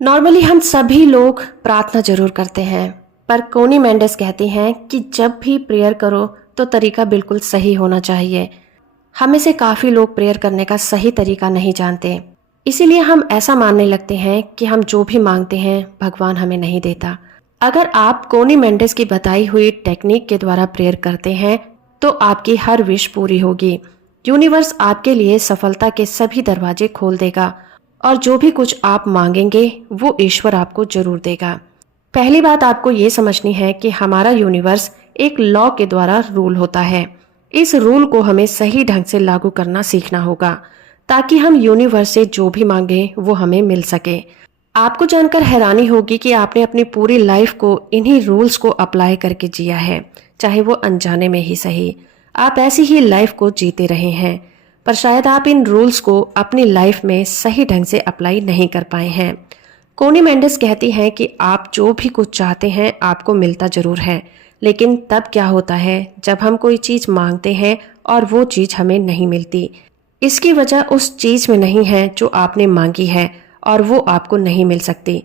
Normally हम सभी लोग प्रार्थना जरूर करते हैं, पर कोनी मेंडेस कहती हैं कि जब भी प्रेयर करो तो तरीका बिल्कुल सही होना चाहिए। हम में से काफी लोग प्रेयर करने का सही तरीका नहीं जानते, इसीलिए हम ऐसा मानने लगते हैं कि हम जो भी मांगते हैं भगवान हमें नहीं देता। अगर आप कोनी मेंडेस की बताई हुई टेक्निक के द्वारा प्रेयर करते हैं तो आपकी हर विश पूरी होगी। यूनिवर्स आपके लिए सफलता के सभी दरवाजे खोल देगा और जो भी कुछ आप मांगेंगे वो ईश्वर आपको जरूर देगा। पहली बात आपको ये समझनी है कि हमारा यूनिवर्स एक लॉ के द्वारा रूल होता है। इस रूल को हमें सही ढंग से लागू करना सीखना होगा ताकि हम यूनिवर्स से जो भी मांगे वो हमें मिल सके। आपको जानकर हैरानी होगी कि आपने अपनी पूरी लाइफ को इन्हीं रूल्स को अप्लाई करके जिया है, चाहे वो अनजाने में ही सही। आप ऐसी ही लाइफ को जीते रहे हैं, पर शायद आप इन रूल्स को अपनी लाइफ में सही ढंग से अप्लाई नहीं कर पाए हैं। कोनी मेंडेस कहती हैं कि आप जो भी कुछ चाहते हैं आपको मिलता जरूर है, लेकिन तब क्या होता है जब हम कोई चीज मांगते हैं और वो चीज हमें नहीं मिलती। इसकी वजह उस चीज में नहीं है जो आपने मांगी है और वो आपको नहीं मिल सकती।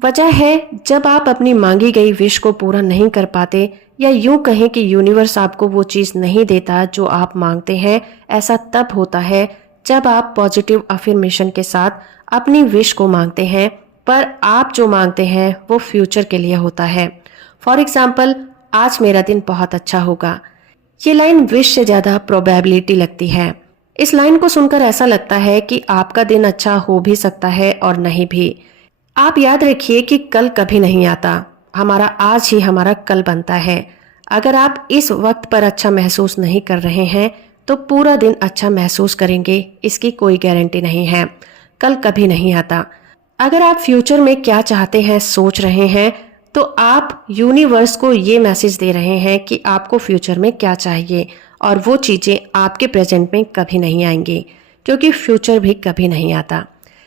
वजह है जब आप अपनी मांगी गई विश को पूरा नहीं कर पाते, या यूं कहें कि यूनिवर्स आपको वो चीज नहीं देता जो आप मांगते हैं। ऐसा तब होता है जब आप पॉजिटिव अफर्मेशन के साथ अपनी विश को मांगते हैं, पर आप जो मांगते हैं वो फ्यूचर के लिए होता है। फॉर एग्जाम्पल, आज मेरा दिन बहुत अच्छा होगा। ये लाइन विश से ज्यादा प्रोबेबिलिटी लगती है। इस लाइन को सुनकर ऐसा लगता है कि आपका दिन अच्छा हो भी सकता है और नहीं भी। आप याद रखिए कि कल कभी नहीं आता, हमारा आज ही हमारा कल बनता है। अगर आप इस वक्त पर अच्छा महसूस नहीं कर रहे हैं तो पूरा दिन अच्छा महसूस करेंगे, इसकी कोई गारंटी नहीं है। कल कभी नहीं आता। अगर आप फ्यूचर में क्या चाहते हैं सोच रहे हैं तो आप यूनिवर्स को ये मैसेज दे रहे हैं कि आपको फ्यूचर में क्या चाहिए, और वो चीजें आपके प्रेजेंट में कभी नहीं आएंगी, क्योंकि फ्यूचर भी कभी नहीं आता।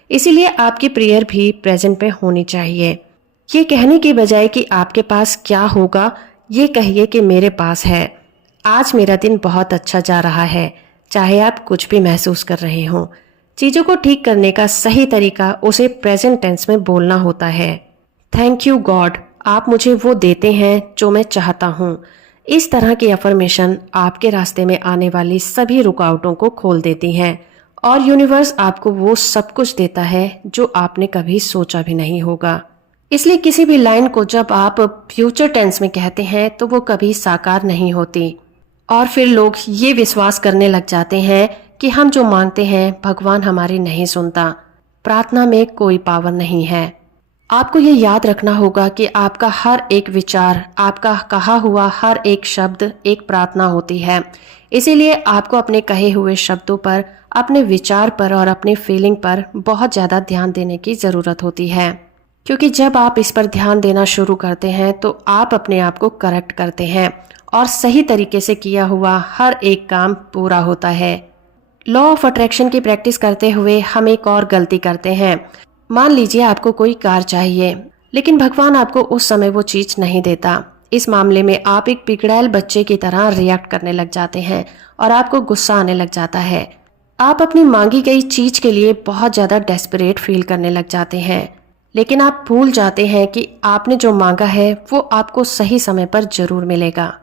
इसीलिए आपकी प्रेयर भी प्रेजेंट में होनी चाहिए। ये कहने की बजाय कि आपके पास क्या होगा, ये कहिए कि मेरे पास है। आज मेरा दिन बहुत अच्छा जा रहा है, चाहे आप कुछ भी महसूस कर रहे हो। चीजों को ठीक करने का सही तरीका उसे प्रेजेंट टेंस में बोलना होता है। थैंक यू गॉड, आप मुझे वो देते हैं जो मैं चाहता हूँ। इस तरह की अफर्मेशन आपके रास्ते में आने वाली सभी रुकावटों को खोल देती हैं और यूनिवर्स आपको वो सब कुछ देता है जो आपने कभी सोचा भी नहीं होगा। इसलिए किसी भी लाइन को जब आप फ्यूचर टेंस में कहते हैं तो वो कभी साकार नहीं होती, और फिर लोग ये विश्वास करने लग जाते हैं कि हम जो मांगते हैं भगवान हमारी नहीं सुनता। प्रार्थना में कोई पावर नहीं है। आपको ये याद रखना होगा कि आपका हर एक विचार, आपका कहा हुआ हर एक शब्द एक प्रार्थना होती है। इसीलिए आपको अपने कहे हुए शब्दों पर, अपने विचार पर और अपने फीलिंग पर बहुत ज़्यादा ध्यान देने की ज़रूरत होती है, क्योंकि जब आप इस पर ध्यान देना शुरू करते हैं तो आप अपने आप को करेक्ट करते हैं और सही तरीके से किया हुआ हर एक काम पूरा होता है। लॉ ऑफ अट्रैक्शन की प्रैक्टिस करते हुए हम एक और गलती करते हैं। मान लीजिए आपको कोई कार चाहिए, लेकिन भगवान आपको उस समय वो चीज नहीं देता। इस मामले में आप एक बिगड़ैल बच्चे की तरह रिएक्ट करने लग जाते हैं और आपको गुस्सा आने लग जाता है। आप अपनी मांगी गई चीज के लिए बहुत ज्यादा डेस्परेट फील करने लग जाते हैं, लेकिन आप भूल जाते हैं कि आपने जो मांगा है वो आपको सही समय पर जरूर मिलेगा।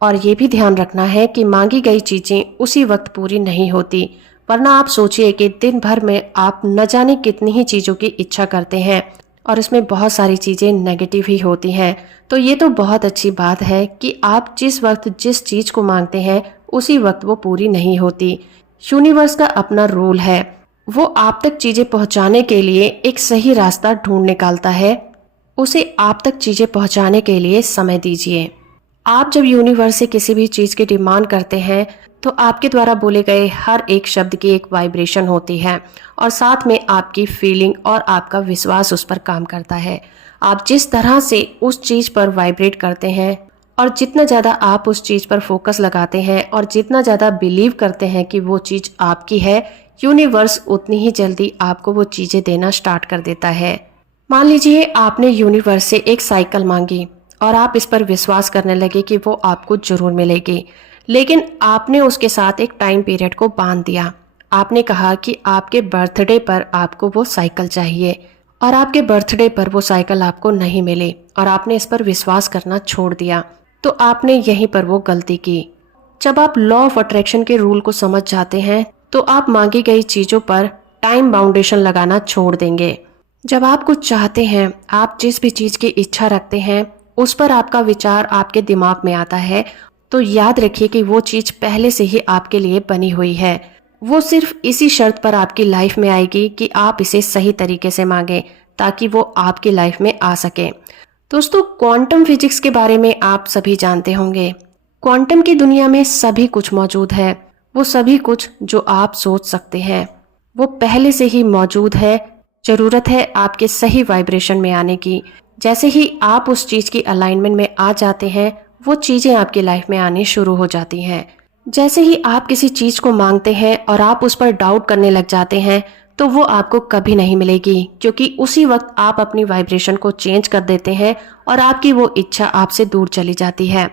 और ये भी ध्यान रखना है कि मांगी गई चीजें उसी वक्त पूरी नहीं होती, वरना आप सोचिए कि दिन भर में आप न जाने कितनी ही चीजों की इच्छा करते हैं और इसमें बहुत सारी चीजें नेगेटिव ही होती हैं। तो ये तो बहुत अच्छी बात है कि आप जिस वक्त जिस चीज को मांगते हैं उसी वक्त वो पूरी नहीं होती। यूनिवर्स का अपना रूल है, वो आप तक चीजें पहुंचाने के लिए एक सही रास्ता ढूंढ निकालता है। उसे आप तक चीजें पहुंचाने के लिए समय दीजिए। आप जब यूनिवर्स से किसी भी चीज की डिमांड करते हैं तो आपके द्वारा बोले गए हर एक शब्द की एक वाइब्रेशन होती है और साथ में आपकी फीलिंग और आपका विश्वास उस पर काम करता है। आप जिस तरह से उस चीज पर वाइब्रेट करते हैं और जितना ज़्यादा आप उस चीज़ पर फोकस लगाते हैं और जितना ज़्यादा बिलीव करते हैं कि वो चीज़ आपकी है, यूनिवर्स उतनी ही जल्दी आपको वो चीज़ें देना स्टार्ट कर देता है। मान लीजिए आपने यूनिवर्स से एक साइकिल मांगी और आप इस पर विश्वास करने लगे कि वो आपको जरूर मिलेगी, लेकिन आपने उसके साथ एक टाइम पीरियड को बांध दिया। आपने कहा कि आपके बर्थडे पर आपको वो साइकिल चाहिए और आपके बर्थडे पर वो साइकिल आपको नहीं मिली और आपने इस पर विश्वास करना छोड़ दिया, तो आपने यहीं पर वो गलती की। जब आप लॉ ऑफ अट्रैक्शन के रूल को समझ जाते हैं तो आप मांगी गई चीजों पर टाइम बाउंडेशन लगाना छोड़ देंगे। जब आप कुछ चाहते हैं, आप जिस भी चीज की इच्छा रखते हैं, उस पर आपका विचार आपके दिमाग में आता है, तो याद रखिए कि वो चीज पहले से ही आपके लिए बनी हुई है। वो सिर्फ इसी शर्त पर आपकी लाइफ में आएगी कि आप इसे सही तरीके से मांगे, ताकि वो आपकी लाइफ में आ सके। दोस्तों, क्वांटम फिजिक्स के बारे में आप सभी जानते होंगे। क्वांटम की दुनिया में सभी कुछ मौजूद है। वो सभी कुछ जो आप सोच सकते हैं वो पहले से ही मौजूद है। जरूरत है आपके सही वाइब्रेशन में आने की। जैसे ही आप उस चीज की अलाइनमेंट में आ जाते हैं, वो चीजें आपकी लाइफ में आनी शुरू हो जाती हैं। जैसे ही आप किसी चीज को मांगते हैं और आप उस पर डाउट करने लग जाते हैं, तो वो आपको कभी नहीं मिलेगी, क्योंकि उसी वक्त आप अपनी वाइब्रेशन को चेंज कर देते हैं और आपकी वो इच्छा आपसे दूर चली जाती है।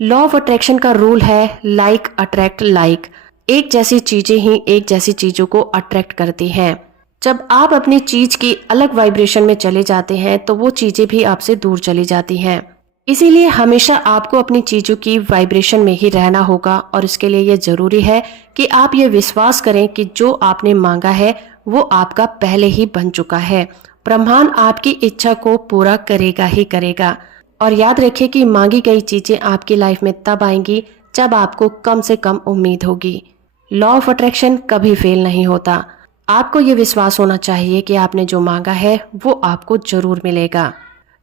लॉ ऑफ अट्रैक्शन का रूल है लाइक अट्रैक्ट लाइक। एक जैसी चीजें ही एक जैसी चीजों को अट्रैक्ट करती हैं। जब आप अपनी चीज की अलग वाइब्रेशन में चले जाते हैं तो वो चीजें भी आपसे दूर चली जाती हैं। इसीलिए हमेशा आपको अपनी चीजों की वाइब्रेशन में ही रहना होगा और इसके लिए ये जरूरी है कि आप ये विश्वास करें कि जो आपने मांगा है वो आपका पहले ही बन चुका है। ब्रह्मांड आपकी इच्छा को पूरा करेगा ही करेगा। और याद रखिए कि मांगी गई चीजें आपकी लाइफ में तब आएंगी जब आपको कम से कम उम्मीद होगी। लॉ ऑफ अट्रैक्शन कभी फेल नहीं होता। आपको ये विश्वास होना चाहिए कि आपने जो मांगा है वो आपको जरूर मिलेगा।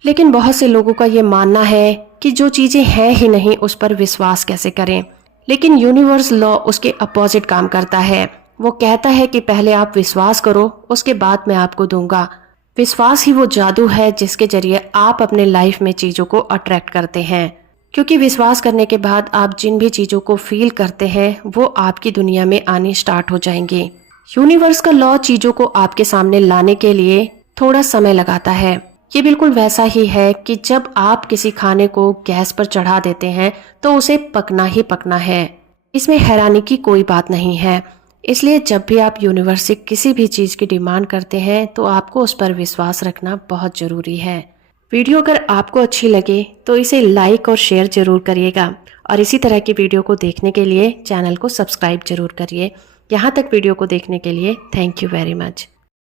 लेकिन बहुत से लोगों का ये मानना है कि जो चीजें हैं ही नहीं उस पर विश्वास कैसे करें। लेकिन यूनिवर्स लॉ उसके अपोजिट काम करता है। वो कहता है कि पहले आप विश्वास करो, उसके बाद मैं आपको दूंगा। विश्वास ही वो जादू है जिसके जरिए आप अपने लाइफ में चीजों को अट्रैक्ट करते हैं। क्योंकि विश्वास करने के बाद आप जिन भी चीजों को फील करते हैं वो आपकी दुनिया में आनी स्टार्ट हो जाएंगी। यूनिवर्स का लॉ चीजों को आपके सामने लाने के लिए थोड़ा समय लगाता है। ये बिल्कुल वैसा ही है कि जब आप किसी खाने को गैस पर चढ़ा देते हैं तो उसे पकना ही पकना है। इसमें हैरानी की कोई बात नहीं है। इसलिए जब भी आप यूनिवर्स से किसी भी चीज की डिमांड करते हैं तो आपको उस पर विश्वास रखना बहुत जरूरी है। वीडियो अगर आपको अच्छी लगे तो इसे लाइक और शेयर जरूर करिएगा और इसी तरह की वीडियो को देखने के लिए चैनल को सब्सक्राइब जरूर करिए। यहाँ तक वीडियो को देखने के लिए थैंक यू वेरी मच।